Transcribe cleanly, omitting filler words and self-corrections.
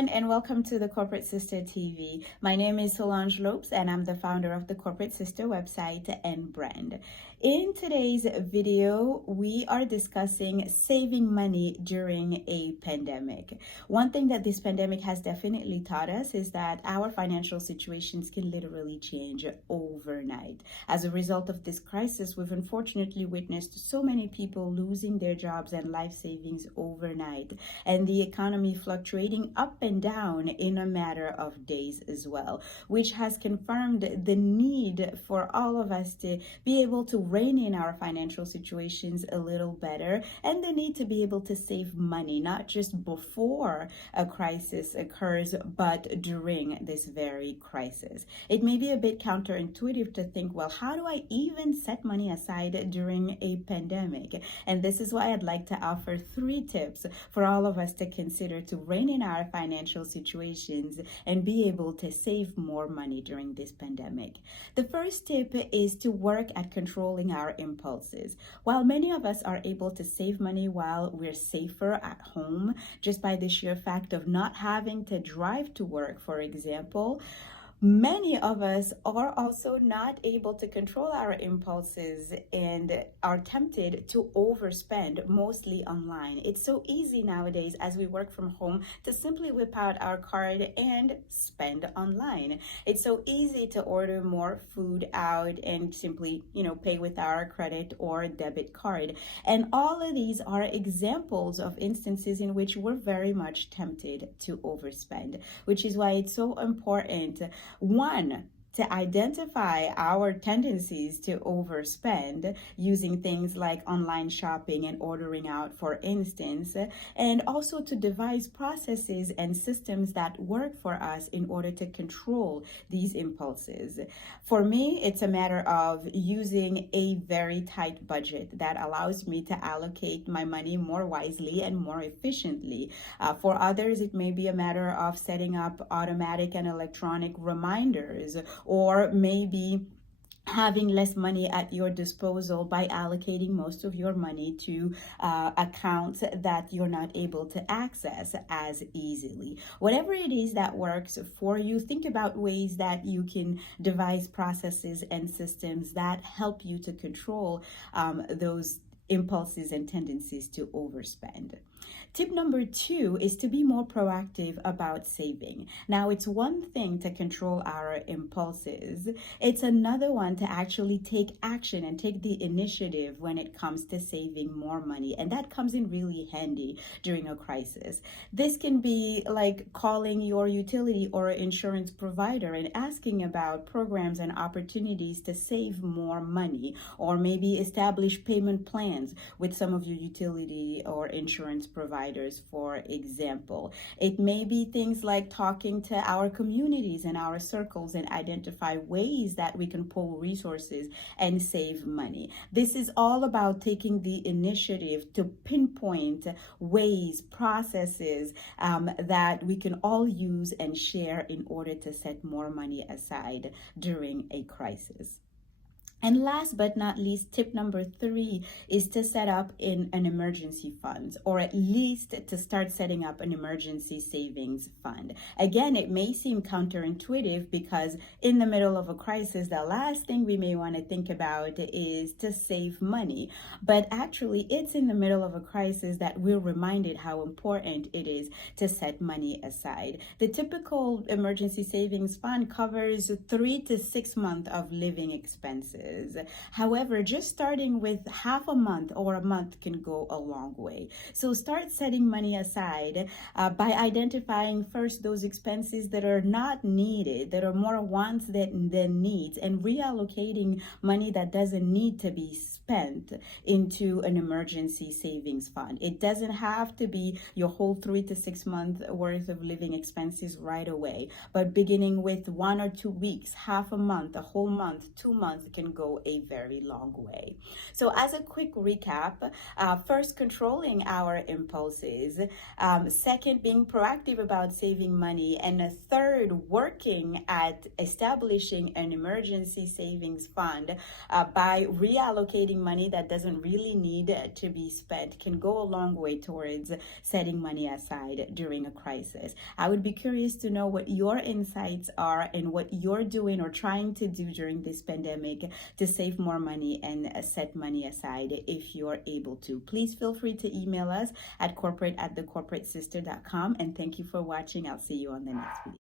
everyone, and welcome to the Corporate Sister TV. My name is Solange Lopes, and I'm the founder of the Corporate Sister website and brand. In today's video, we are discussing saving money during a pandemic. One thing that this pandemic has definitely taught us is that our financial situations can literally change overnight. As a result of this crisis, we've unfortunately witnessed so many people losing their jobs and life savings overnight, and the economy fluctuating up and down in a matter of days as well, which has confirmed the need for all of us to be able to rein in our financial situations a little better, and the need to be able to save money, not just before a crisis occurs, but during this very crisis. It may be a bit counterintuitive to think, well, how do I even set money aside during a pandemic? And this is why I'd like to offer 3 tips for all of us to consider to rein in our financial situations and be able to save more money during this pandemic. The first tip is to work at controlling our impulses. While many of us are able to save money while we're safer at home, just by the sheer fact of not having to drive to work, for example, many of us are also not able to control our impulses and are tempted to overspend, mostly online. It's so easy nowadays as we work from home to simply whip out our card and spend online. It's so easy to order more food out and simply, pay with our credit or debit card. And all of these are examples of instances in which we're very much tempted to overspend, which is why it's so important, one, to identify our tendencies to overspend using things like online shopping and ordering out, for instance, and also to devise processes and systems that work for us in order to control these impulses. For me, it's a matter of using a very tight budget that allows me to allocate my money more wisely and more efficiently. For others, it may be a matter of setting up automatic and electronic reminders, or maybe having less money at your disposal by allocating most of your money to accounts that you're not able to access as easily. Whatever it is that works for you, think about ways that you can devise processes and systems that help you to control those impulses and tendencies to overspend. Tip number 2 is to be more proactive about saving. Now, it's one thing to control our impulses. It's another one to actually take action and take the initiative when it comes to saving more money. And that comes in really handy during a crisis. This can be like calling your utility or insurance provider and asking about programs and opportunities to save more money, or maybe establish payment plans with some of your utility or insurance providers, for example. It may be things like talking to our communities and our circles and identify ways that we can pull resources and save money. This is all about taking the initiative to pinpoint ways, processes that we can all use and share in order to set more money aside during a crisis. And last but not least, tip number 3 is to set up an emergency fund, or at least to start setting up an emergency savings fund. Again, it may seem counterintuitive because in the middle of a crisis, the last thing we may want to think about is to save money. But actually, it's in the middle of a crisis that we're reminded how important it is to set money aside. The typical emergency savings fund covers 3 to 6 months of living expenses. However, just starting with half a month or a month can go a long way. So start setting money aside by identifying first those expenses that are not needed, that are more wants than needs, and reallocating money that doesn't need to be spent into an emergency savings fund. It doesn't have to be your whole 3 to 6 month worth of living expenses right away, but beginning with 1 or 2 weeks, half a month, a whole month, 2 months can go a very long way. So as a quick recap, first, controlling our impulses. Second, being proactive about saving money. And third, working at establishing an emergency savings fund by reallocating money that doesn't really need to be spent can go a long way towards setting money aside during a crisis. I would be curious to know what your insights are and what you're doing or trying to do during this pandemic to save more money and set money aside if you're able to. Please feel free to email us at corporate@thecorporatesister.com, and thank you for watching. I'll see you on the next video.